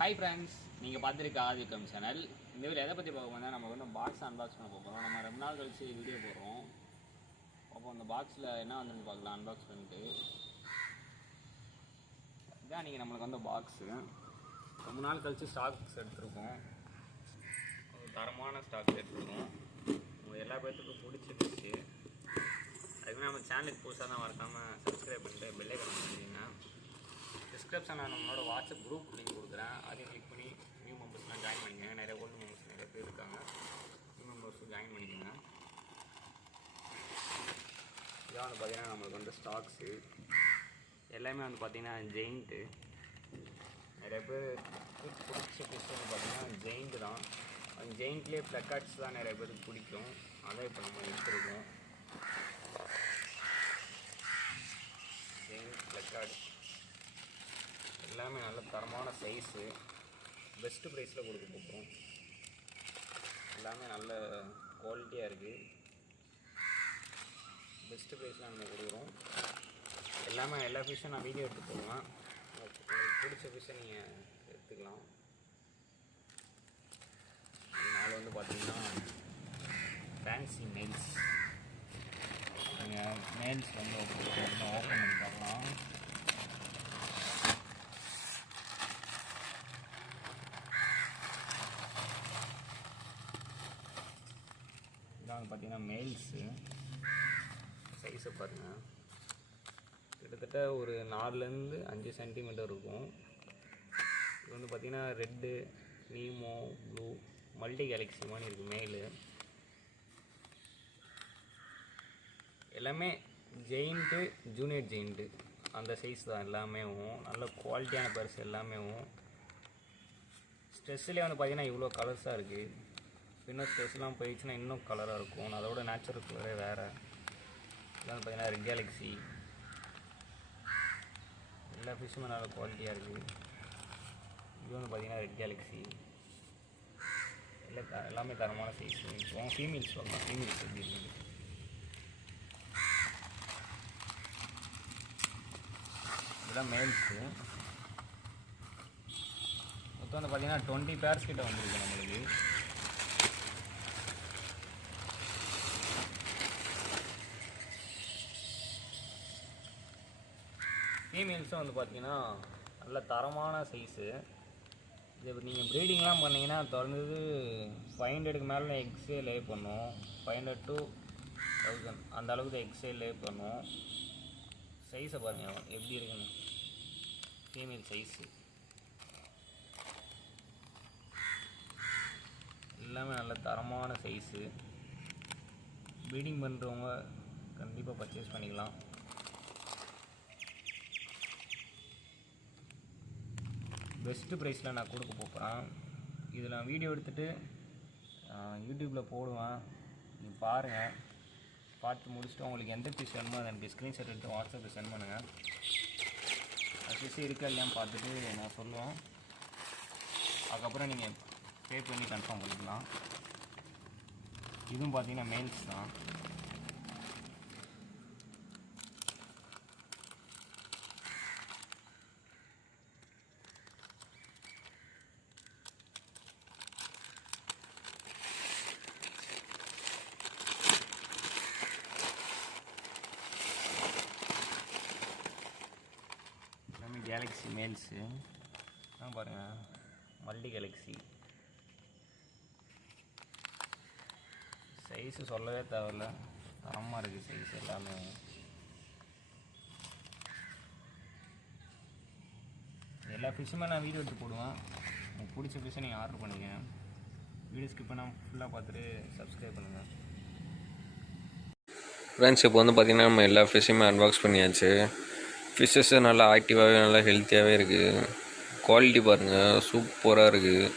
Hi friends, நீங்கள் பார்த்துருக்க ஆதிக்கம் சேனல். இந்த வீடியோ எதை பற்றி பார்க்க போனால் நம்ம வந்து பாக்ஸ் அன்பாக்ஸ் பண்ண போகிறோம். நம்ம 2 நாள் கழிச்சு வீடியோ போடுறோம். அப்போ அந்த பாக்ஸில் என்ன வந்துன்னு பார்க்கலாம். அன்பாக்ஸ் பண்ணிட்டு இதான் நீங்கள் நம்மளுக்கு வந்து பாக்ஸு ரொம்ப நாள் கழிச்சு ஸ்டாக்ஸ் எடுத்துருக்கோம். ஒரு தரமான ஸ்டாக்ஸ் எடுத்துருக்கோம். உங்கள் எல்லா பேர்த்துக்கும் பிடிச்சிருந்துச்சு. அதுக்கு நம்ம சேனலுக்கு புதுசாக தான் மறக்காமல் சப்ஸ்கிரைப் பண்ணிட்டு பெல் ஐகான் பண்ணிடுங்க. டிஸ்கிரிப்ஷன் நான் நம்மளோட வாட்ஸ்அப் குரூப் லிங்க் கொடுக்குறேன். அதையும் கிளிக் பண்ணி நியூ மெம்பர்ஸ்லாம் ஜாயின் பண்ணிக்கோங்க. நிறைய ஓல்டு மெம்பர்ஸ் நிறைய பேர் இருக்காங்க. நியூ மெம்பர்ஸும் ஜாயின் பண்ணிக்கோங்க. இதான் வந்து பார்த்திங்கன்னா நம்மளுக்கு வந்து ஸ்டாக்ஸு எல்லாமே வந்து பார்த்திங்கன்னா ஜெயிண்ட்டு. நிறைய பேர் பிடிச்ச ஃபிஷ் வந்து பார்த்திங்கன்னா ஜெயிண்ட்டு தான். அந்த ஜெயிண்ட்லேயே ப்ளக்கார்ட்ஸ் தான் நிறைய பேருக்கு பிடிக்கும். அதை இப்போ நம்ம எடுத்துருக்கோம். ஜெயிண்ட் ப்ளக்கார்ட்ஸ் எல்லாமே நல்ல தரமான சைஸு, பெஸ்ட்டு ப்ரைஸில் கொடுக்க போகிறோம். எல்லாமே நல்ல குவாலிட்டியாக இருக்குது. பெஸ்ட்டு ப்ரைஸில் நம்ம கொடுக்குறோம். எல்லா ஃபிஷ்ஷும் நான் வீடியோ எடுத்து போடுவேன். உங்களுக்கு பிடிச்ச ஃபிஷ்ஷை நீங்கள் எடுத்துக்கலாம். இதனால் வந்து பார்த்திங்கன்னா ஃபேன்சி மெயில்ஸ். நீங்கள் மெயில்ஸ் வந்து ஓப்பன் பண்ணி பார்க்கலாம். இதான் பார்த்திங்கன்னா மெயில்ஸு சைஸை பாருங்கள். கிட்டத்தட்ட ஒரு 4லேருந்து 5 சென்டிமீட்டர் இருக்கும். இது வந்து பார்த்திங்கன்னா red, Nemo, blue, multi Galaxy மாதிரி இருக்குது மெயிலு. எல்லாமே ஜெயிண்ட்டு, ஜூனியர் ஜெயிண்ட்டு அந்த சைஸ் தான். எல்லாமே நல்ல குவாலிட்டியான பர்ஸ். எல்லாமே ஸ்ட்ரெஸ்லேயே வந்து பார்த்திங்கன்னா இவ்வளோ கலர்ஸாக இருக்குது. இன்னும் ஸ்ட்ரெஸ்லாம் போயிடுச்சுன்னா இன்னும் கலராக இருக்கும். அதோட நேச்சுரல் கலரே வேறு. இதெல்லாம் பார்த்திங்கன்னா ரெட் கேலக்ஸி. எல்லா ஃபிஷ்ஷுமே நல்ல குவாலிட்டியாக இருக்குது. இது வந்து பார்த்திங்கன்னா ரெட் கேலக்ஸி. எல்லாமே தரமான சைஸ். இப்போ ஃபீமேல்ஸ் சொல்லலாம். ஃபீமேல்ஸ் எப்படி இருக்குது. இதெல்லாம் மேல்ஸு. மொத்தம் வந்து பார்த்திங்கன்னா 20 பேர்ஸ் கிட்ட வந்துருக்கு நம்மளுக்கு. ஃபீமேல்ஸும் வந்து பார்த்திங்கன்னா நல்ல தரமான சைஸு. இது நீங்கள் ப்ரீடிங்லாம் பண்ணிங்கன்னா தொடர்ந்து 500க்கு மேலே எக்ஸே லே பண்ணும். 500 to 1000 அந்த அளவுக்கு எக்ஸே லே பண்ணும். சைஸை பாருங்கள் எப்படி இருக்குன்னு. ஃபீமேல் சைஸு எல்லாமே நல்ல தரமான சைஸு. ப்ரீடிங் பண்ணுறவங்க கண்டிப்பாக பர்ச்சேஸ் பண்ணிக்கலாம். பெஸ்ட்டு ப்ரைஸில் நான் கொடுக்க போகிறேன். இதில் நான் வீடியோ எடுத்துகிட்டு யூடியூப்பில் போடுவேன். நீங்கள் பாருங்கள். பார்த்து முடிச்சுட்டு உங்களுக்கு எந்த ஃபிஷ் வேணுமோ அதை எனக்கு ஸ்க்ரீன்ஷாட் எடுத்து வாட்ஸ்அப்பில் சென்ட் பண்ணுங்கள். அது ஃபிஷ் இருக்கா இல்லையான்னு பார்த்துட்டு நான் சொல்லுவேன். அதுக்கப்புறம் நீங்கள் பே பண்ணி கன்ஃபார்ம் பண்ணிக்கலாம். இதுவும் பார்த்தீங்கன்னா மெயில்ஸ் தான். கேலக்ஸி மேல்ஸு தான் பாருங்கள். மல்டி கேலக்ஸி சைஸு சொல்லவே தேவையில்ல. தரமாக இருக்குது சைஸ் எல்லாமே. எல்லா ஃபிஷ்ஷுமே நான் வீடியோ எடுத்து போடுவேன். உங்களுக்கு பிடிச்ச ஃபிஷ்ஷை நீங்கள் ஆர்டர் பண்ணிக்கங்க. வீடியோ ஸ்கிப் பண்ணால் ஃபுல்லாக பார்த்துட்டு சப்ஸ்கிரைப் பண்ணுங்கள். ஃப்ரெண்ட்ஸ், இப்போ வந்து பார்த்திங்கன்னா நம்ம எல்லா ஃபிஷ்ஷுமே அன்பாக்ஸ் பண்ணியாச்சு. ஃபிஷ்ஷஸ்ஸு நல்லா ஆக்டிவாகவே நல்லா ஹெல்த்தியாகவே இருக்குது. குவாலிட்டி பாருங்கள், சூப்பராக இருக்குது.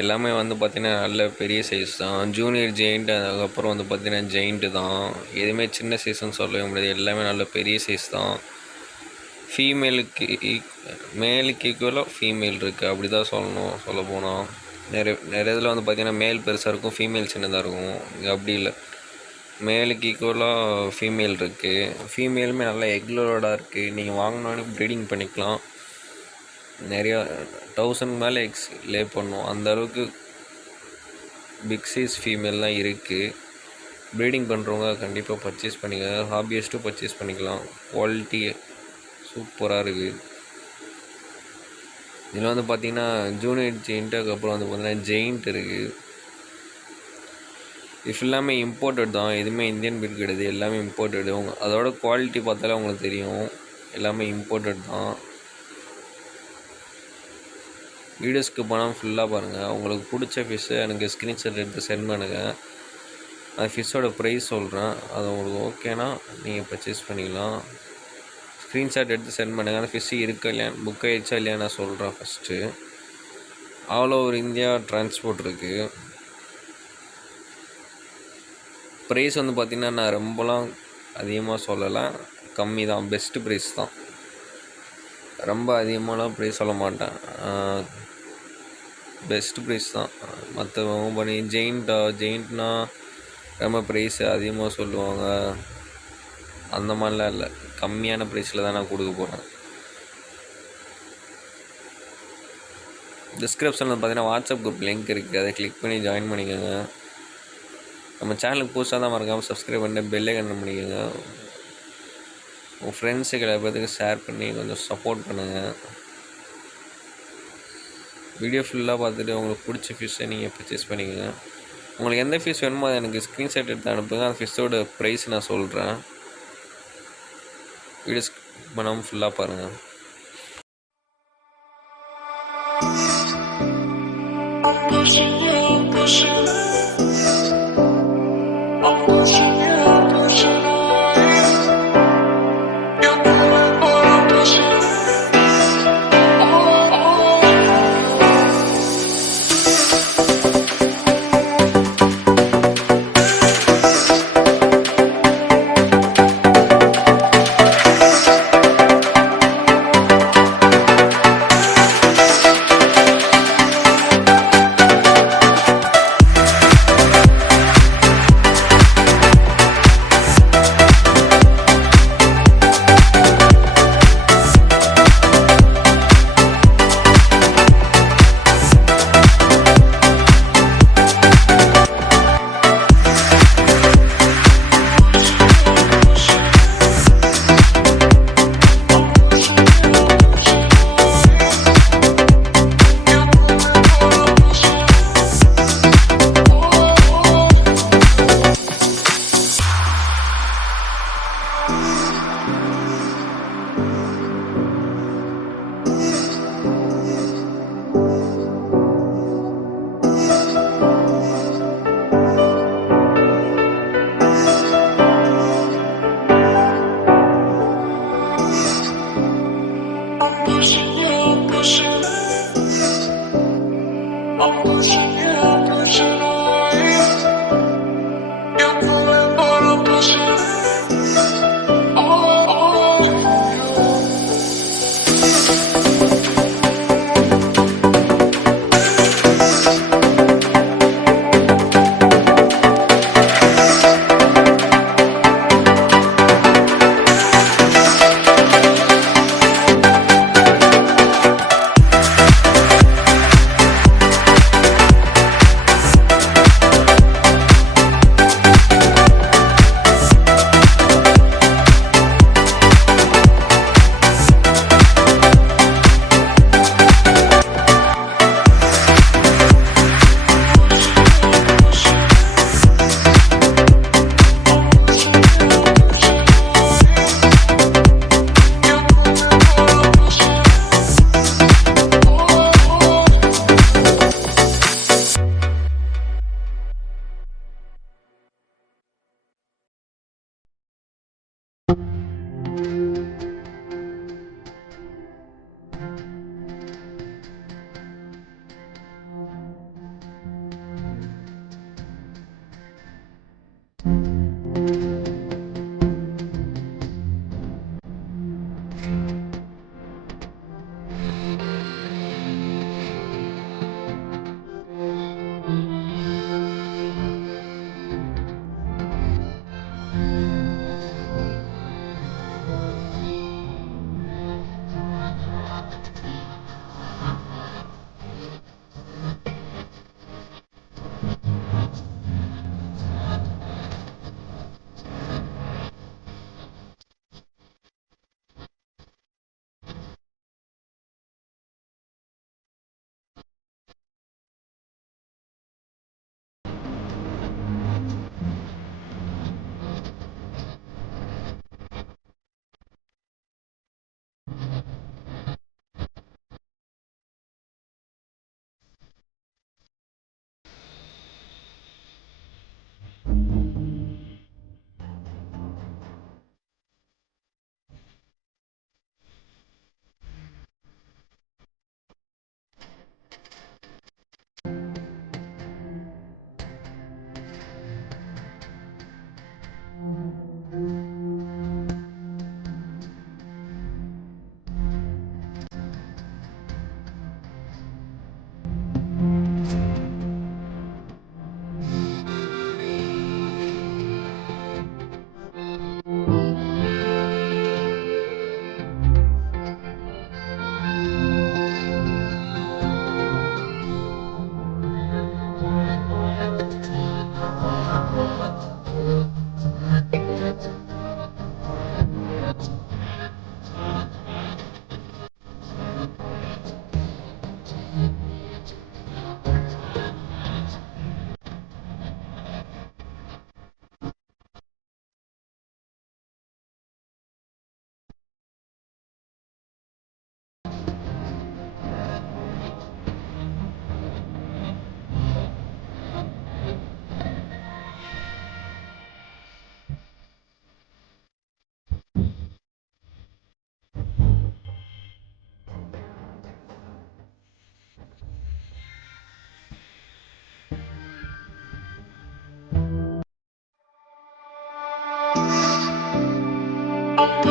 எல்லாமே வந்து பார்த்திங்கன்னா நல்ல பெரிய சைஸ் தான். ஜூனியர் ஜெயிண்ட், அதுக்கப்புறம் வந்து பார்த்திங்கன்னா ஜெயிண்ட்டு தான். எதுவுமே சின்ன சைஸ்ன்னு சொல்லவே முடியாது. எல்லாமே நல்ல பெரிய சைஸ் தான். மேலுக்கு ஈக்குவலாக ஃபீமேல் இருக்குது, அப்படி தான் சொல்ல போனால். நிறைய இதில் வந்து பார்த்திங்கன்னா மேல் பெருசாக இருக்கும், ஃபீமேல் சின்னதாக இருக்கும். இங்கே அப்படி இல்லை. மேலுக்கு ஈக்குவலாக ஃபீமேல் இருக்குது. ஃபீமேலுமே நல்லா எக்லோடாக இருக்குது. நீங்கள் வாங்கினோன்னு ப்ரீடிங் பண்ணிக்கலாம். நிறையா 1000 மேலே எக்ஸ் லே பண்ணும். அந்த அளவுக்கு பிக் சைஸ் ஃபீமேல்லாம் இருக்குது. ப்ரீடிங் பண்ணுறவங்க கண்டிப்பாக பர்ச்சேஸ் பண்ணிக்கோங்க. ஹாபியஸ்ட்டும் பர்ச்சேஸ் பண்ணிக்கலாம். குவாலிட்டி சூப்பராக இருக்குது. இதில் வந்து பார்த்திங்கன்னா ஜூனியர் ஜெயிண்ட்டு, அதுக்கப்புறம் வந்து பார்த்திங்கன்னா ஜெயிண்ட் இருக்குது. இது எல்லாமே இம்போர்ட்டட் தான், எதுவுமே இந்தியன் பீட் கிடையாது, எல்லாமே இம்போர்ட்டடு. அதோட குவாலிட்டி பார்த்தாலே உங்களுக்கு தெரியும், எல்லாமே இம்போர்ட்டட் தான். வீடியோஸ்க்கு போனால் ஃபுல்லாக பாருங்கள். உங்களுக்கு பிடிச்ச ஃபிஷ்ஷை எனக்கு ஸ்க்ரீன்ஷாட் எடுத்து சென்ட் பண்ணுங்கள். அந்த ஃபிஷ்ஷோட ப்ரைஸ் சொல்கிறேன், அது உங்களுக்கு ஓகேனா நீங்கள் பர்ச்சேஸ் பண்ணிக்கலாம். ஸ்க்ரீன்ஷாட் எடுத்து சென்ட் பண்ணுங்கள். அந்த ஃபிஷ்ஷு இருக்கா இல்லையா, புக் ஆகிடுச்சா இல்லையா நான் சொல்கிறேன். First all over India transport இருக்குது. ப்ரைஸ் வந்து பார்த்திங்கன்னா நான் ரொம்பலாம் அதிகமாக சொல்லலை, கம்மி தான், பெஸ்ட்டு ப்ரைஸ் தான். ரொம்ப அதிகமாகலாம் ப்ரைஸ் சொல்ல மாட்டேன், பெஸ்ட்டு ப்ரைஸ் தான். மற்றவங்க பண்ணி ஜெயிண்ட்னா ரொம்ப ப்ரைஸு அதிகமாக சொல்லுவாங்க, அந்த மாதிரிலாம் இல்லை. கம்மியான ப்ரைஸில் தான் நான் கொடுக்க போகிறேன். டிஸ்கிரிப்ஷனில் பார்த்தீங்கன்னா வாட்ஸ்அப் குரூப் லிங்க் இருக்குது, அதை கிளிக் பண்ணி ஜாயின் பண்ணிக்கோங்க. நம்ம சேனலுக்கு புதுசாக தான் மறக்காமல் சப்ஸ்கிரைப் பண்ணிட்டு பெல் ஐக்கான் பண்ணிக்கோங்க. உங்கள் ஃப்ரெண்ட்ஸுக்கு எல்லா பேர்த்துக்கு ஷேர் பண்ணி கொஞ்சம் சப்போர்ட் பண்ணுங்கள். வீடியோ ஃபுல்லாக பார்த்துட்டு உங்களுக்கு பிடிச்ச ஃபிஷ்ஷை நீங்கள் பர்ச்சேஸ் பண்ணிக்கோங்க. உங்களுக்கு எந்த ஃபிஷ் வேணுமோ அதை எனக்கு ஸ்க்ரீன்ஷாட் எடுத்து அனுப்புங்க. அந்த ஃபிஷ்ஷோட ப்ரைஸ் நான் சொல்கிறேன். வீடியோஸ் பண்ணாமல் ஃபுல்லாக பாருங்கள்.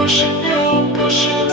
push it,